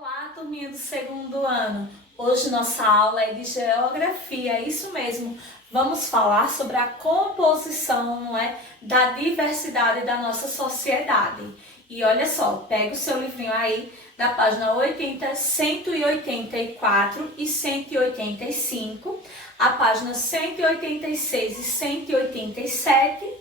Olá, turminha do segundo ano. Hoje nossa aula é de geografia, é isso mesmo. Vamos falar sobre a composição, não é, da diversidade da nossa sociedade. E olha só, pega o seu livrinho aí da página 80, 184 e 185, a página 186 e 187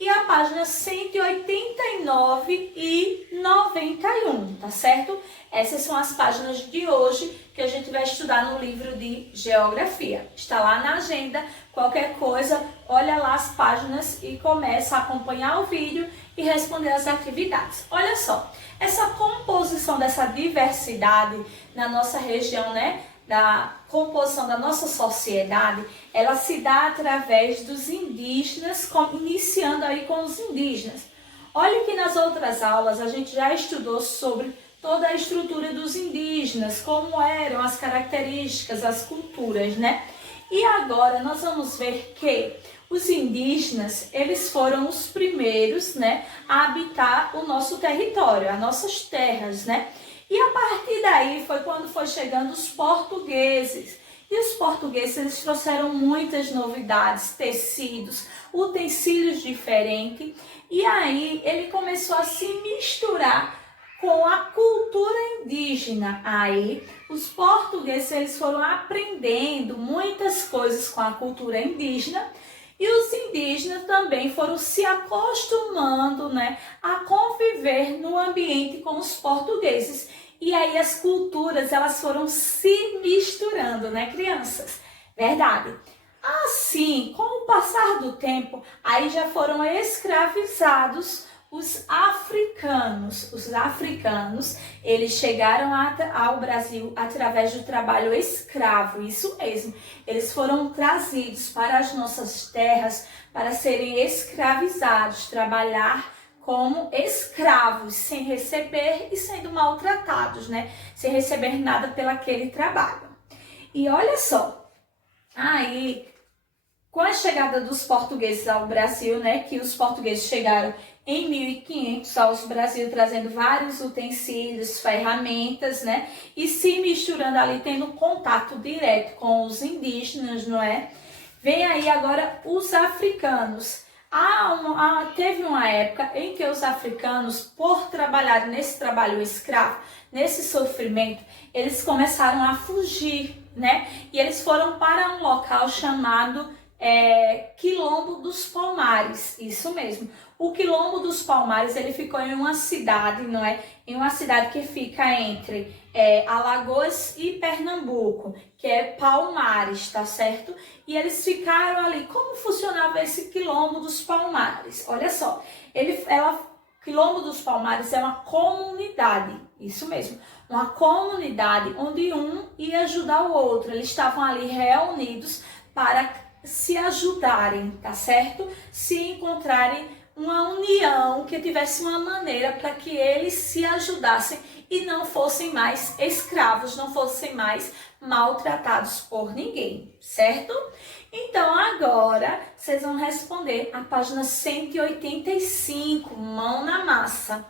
e a página 189 e 91, tá certo? Essas são as páginas de hoje que a gente vai estudar no livro de Geografia. Está lá na agenda, qualquer coisa, olha lá as páginas e começa a acompanhar o vídeo e responder as atividades. Olha só, essa composição dessa diversidade na nossa região, né? Da composição da nossa sociedade, ela se dá através dos indígenas, iniciando aí com os indígenas. Olha que nas outras aulas a gente já estudou sobre toda a estrutura dos indígenas, como eram as características, as culturas, né? E agora nós vamos ver que os indígenas, eles foram os primeiros, né, a habitar o nosso território, as nossas terras, né? E a partir daí foi quando foi chegando os portugueses. E os portugueses, eles trouxeram muitas novidades, tecidos, utensílios diferentes. E aí ele começou a se misturar com a cultura indígena. Aí os portugueses, eles foram aprendendo muitas coisas com a cultura indígena. E os indígenas também foram se acostumando, né, a conviver no ambiente com os portugueses. E aí as culturas, elas foram se misturando, né, crianças? Verdade. Assim, com o passar do tempo, aí já foram escravizados os africanos. Os africanos, eles chegaram ao Brasil através do trabalho escravo, isso mesmo. Eles foram trazidos para as nossas terras para serem escravizados, trabalhar como escravos, sem receber e sendo maltratados, né? Sem receber nada pelo aquele trabalho. E olha só, aí, com a chegada dos portugueses ao Brasil, né? Que os portugueses chegaram em 1500 ao Brasil, trazendo vários utensílios, ferramentas, né? E se misturando ali, tendo contato direto com os indígenas, não é? Vem aí agora os africanos. Teve uma época em que os africanos, por trabalhar nesse trabalho escravo, nesse sofrimento, eles começaram a fugir, né? E eles foram para um local chamado Quilombo dos Palmares, isso mesmo. O Quilombo dos Palmares, ele ficou em uma cidade, não é? Em uma cidade que fica entre Alagoas e Pernambuco, que é Palmares, tá certo? E eles ficaram ali. Como funcionava esse Quilombo dos Palmares? Olha só, Quilombo dos Palmares é uma comunidade, isso mesmo, uma comunidade onde um ia ajudar o outro. Eles estavam ali reunidos para se ajudarem, tá certo? Se encontrarem uma união, que tivesse uma maneira para que eles se ajudassem e não fossem mais escravos, não fossem mais maltratados por ninguém, certo? Então agora vocês vão responder a página 185, mão na massa.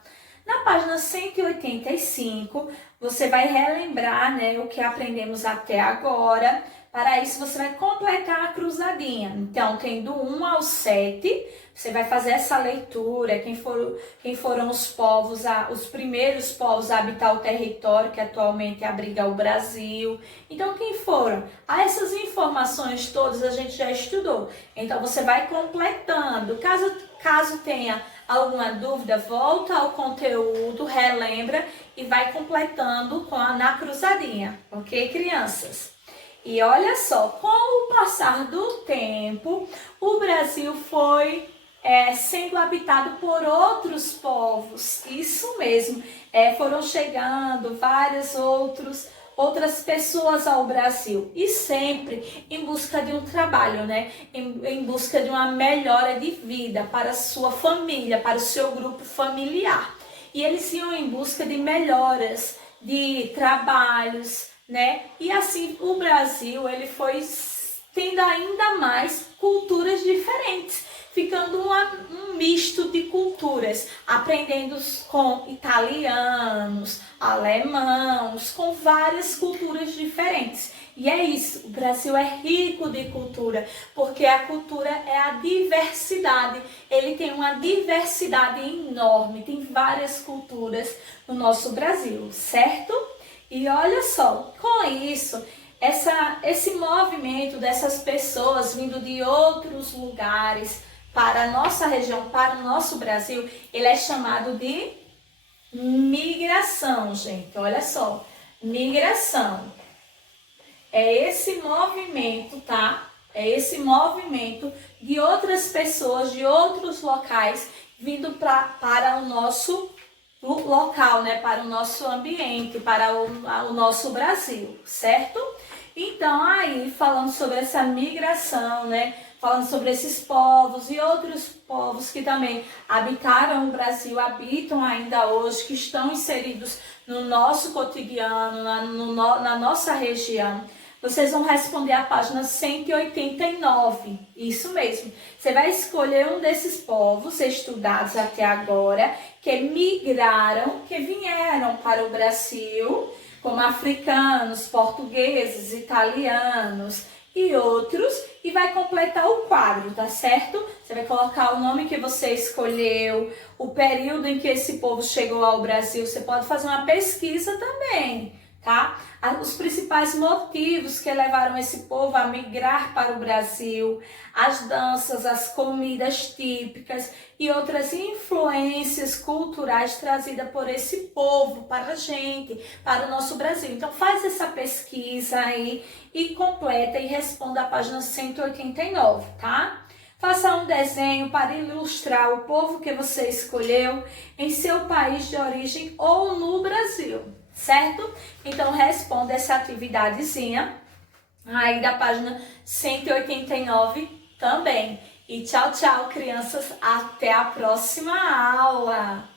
Na página 185, você vai relembrar, né, o que aprendemos até agora. Para isso, você vai completar a cruzadinha. Então, tem do 1 ao 7, você vai fazer essa leitura, quem foram os povos, os primeiros povos a habitar o território que atualmente abriga o Brasil. Então, quem foram? Essas informações todas a gente já estudou. Então, você vai completando. Caso tenha alguma dúvida, volta ao conteúdo, relembra e vai completando na cruzadinha. Ok, crianças? E olha só, com o passar do tempo, o Brasil foi sendo habitado por outros povos. Isso mesmo, foram chegando várias outras pessoas ao Brasil. E sempre em busca de um trabalho, né? Em busca de uma melhora de vida para a sua família, para o seu grupo familiar. E eles iam em busca de melhoras, de trabalhos, né? E assim o Brasil, ele foi tendo ainda mais culturas diferentes. ficando um misto de culturas, aprendendo com italianos, alemãos, com várias culturas diferentes. E é isso, o Brasil é rico de cultura, porque a cultura é a diversidade. Ele tem uma diversidade enorme, tem várias culturas no nosso Brasil, certo? E olha só, com isso, esse movimento dessas pessoas vindo de outros lugares para a nossa região, para o nosso Brasil, ele é chamado de migração, gente. Olha só, migração. É esse movimento, tá? É esse movimento de outras pessoas, de outros locais, vindo para o nosso local, né? Para o nosso ambiente, para o nosso Brasil, certo? Então, aí, falando sobre essa migração, né? Falando sobre esses povos e outros povos que também habitaram o Brasil, habitam ainda hoje, que estão inseridos no nosso cotidiano, na nossa região. Vocês vão responder a página 189, isso mesmo. Você vai escolher um desses povos estudados até agora, que migraram, que vieram para o Brasil, como africanos, portugueses, italianos e outros, e vai completar o quadro, tá certo? Você vai colocar o nome que você escolheu, o período em que esse povo chegou ao Brasil. Você pode fazer uma pesquisa também, tá? Os principais motivos que levaram esse povo a migrar para o Brasil, as danças, as comidas típicas e outras influências culturais trazidas por esse povo para a gente, para o nosso Brasil. Então faz essa pesquisa aí e completa e responda a página 189, tá? Faça um desenho para ilustrar o povo que você escolheu em seu país de origem ou no Brasil, certo? Então responda essa atividadezinha aí da página 189 também. E tchau, tchau, crianças. Até a próxima aula!